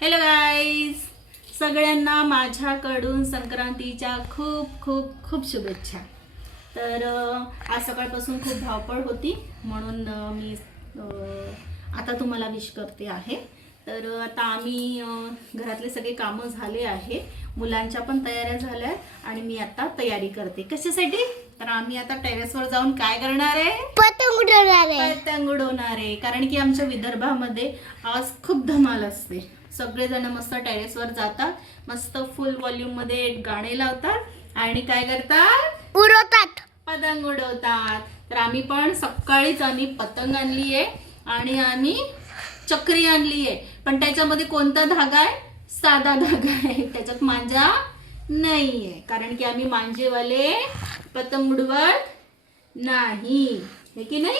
Hello guys सगळ्यांना माझ्याकडून संक्रांतीच्या खूप खूप खूप शुभेच्छा. तर आज सकाळपासून खूप धावपळ होती म्हणून मी आता तुम्हाला विश करते आहे. तर आता आम्ही घरातले सगळे कामं झाले आहे. मुलांच्या पण तयाऱ्या झाल्या आणि मी आता तयारी करते. कशासाठी? तर आम्ही आता टेरेसवर जाऊन काय करणार आहे? पतंग उडवणार आहे. पतंग उडवणार आहे. कारण की आमच्या विदर्भामध्ये आज खूप धमाल असते. सगळेजण मस्त टेरेसवर जातात. मस्त फुल व्हॉल्यूममध्ये गाणे लावतात. आणि काय करतात? उडवतात. पतंग उडवतात. तर आम्ही पण सकाळीच आम्ही पतंग आणली आहे आणि आम्ही चक्री आणली आहे पण त्याच्यामध्ये कोणता धागा आहे? साधा धागा आहे. त्याच्यात मांजा नाही आहे कारण की आम्ही मांजेवाले पतंग उडवत नाही. हे की नाही?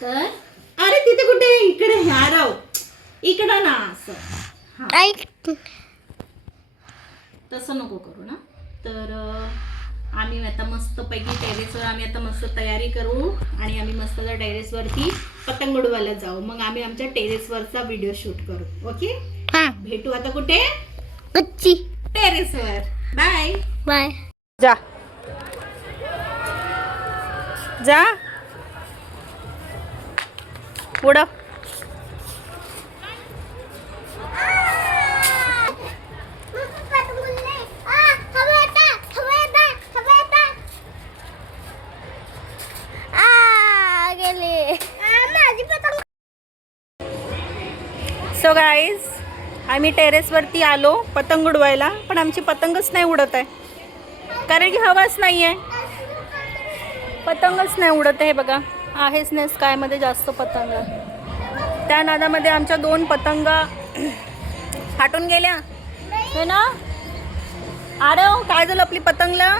तर अरे तिथे कुठे? इकडे हारव इकडं ना असं. हा. तसं नको करू ना. तर आम्ही आता मस्त पैकी टेरेसवर आम्ही आता मस्त तयारी करू आणि आम्ही मस्त त्या टेरेसवरती पतंग उडवायला जाऊ. मग आम्ही आमच्या टेरेसवरचा व्हिडिओ शूट करू. ओके हा. भेटू आता कुठे? कच्ची टेरेसवर बाय बाय जा. जा. उडव. सो गाईज आम्ही टेरेसवरती आलो पतंग उडवायला पण आमची पतंगच नाही उडत आहे. कारण की हवाच नाही आहे पतंगच नाही उडत आहे बघा. आहेच नाही स्कायमध्ये जास्त पतंग. त्या नादामध्ये आमच्या दोन पतंगा फाटून गेल्या. हो ना? अरे काय झालं आपली पतंगला?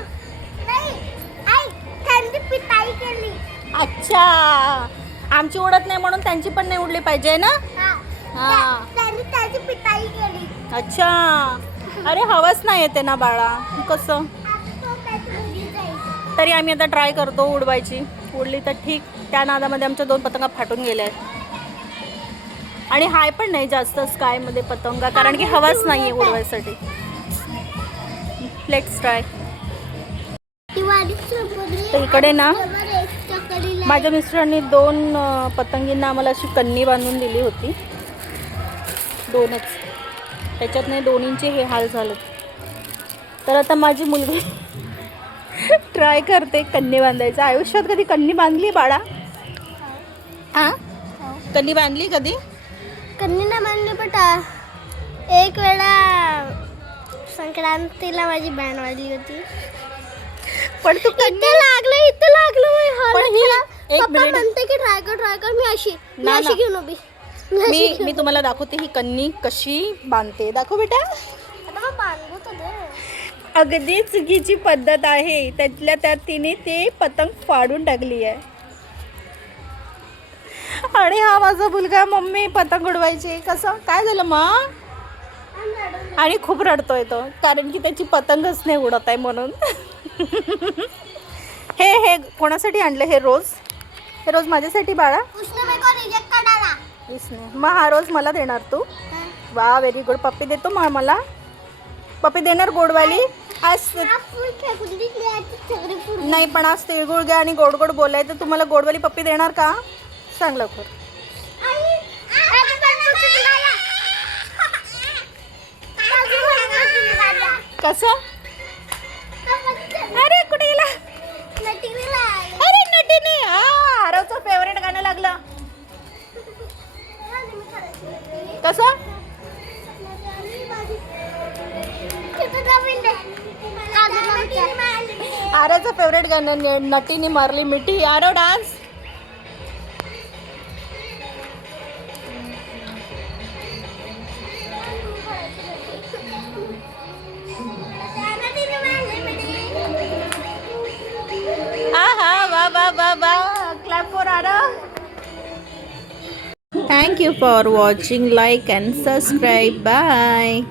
अच्छा. आमची उडत नाही म्हणून त्यांची पण नाही उडली पाहिजे ना. त्यांनी त्याची पिताई केली. अच्छा. अरे हवाच नाही येते ना बाळा. कसं? तरी आम्ही आता ट्राय करतो उडवायची. उडली तर ठीक. त्या नादामध्ये आमच्या दोन पतंगा फाटून गेल्या आहेत. आणि हाय पण नाही जास्त स्कायमध्ये पतंगा कारण की हवाच नाही आहे उडवायसाठी लेट्स ट्राय तर इकडे ना माझ्या मिस्टरांनी दोन पतंगींना आम्हाला अशी कन्नी बांधून दिली होती. दोनच. त्याच्यात नाही दोन्हींचे हे हाल झाले तर आता माझी मुलगी ट्राय करते कन्नी बांधायचं. आयुष्यात कधी कन्नी बांधली बाळा? हां कन्नी बांधली कधी? कन्नीना मानले बेटा एक वेळा संक्रांतीला माझी बँड वाजली होती. पण तू इथं लागलं इथं लागलं पण. म्हणते की ट्राय कर ट्राय कर मी अशी मी ना, अशी ना. घेऊन उभी. मी मी तुम्हाला दाखवते ही कन्नी कशी बांधते. दाखव बेटा. अगदी चुकीची पद्धत आहे. त्यातल्या त्यात तिने ते पतंग फाडून टाकली आहे. आणि हा माझा मुलगा मम्मी पतंग उडवायची. कसं? काय झालं मग आणि खूप रडतोय तो कारण की त्याची पतंगच नाही उडत आहे म्हणून. हे हे कोणासाठी आणलं हे रोज? हे रोज माझ्यासाठी बाळा उसने मेरे को रिजेक्ट कर इसने मग हा रोज मला देणार तू? वा व्हेरी गुड पप्पी देतो मग मला पप्पी देणार गोडवाली? आज नाही पण आज तिळगुळ घ्या आणि गोड गोड बोलाय तर तुम्हाला गोडवाली पप्पी देणार का? सांग लवकर. कसं? अरे कुठे गेला. अरे नटीने. हा आरवचं फेवरेट गाणं लागलं. कसं. आरवचं फेवरेट गाणं नटीने मारली मिठी. Aarav dance. Thank you for watching, like and subscribe. Bye.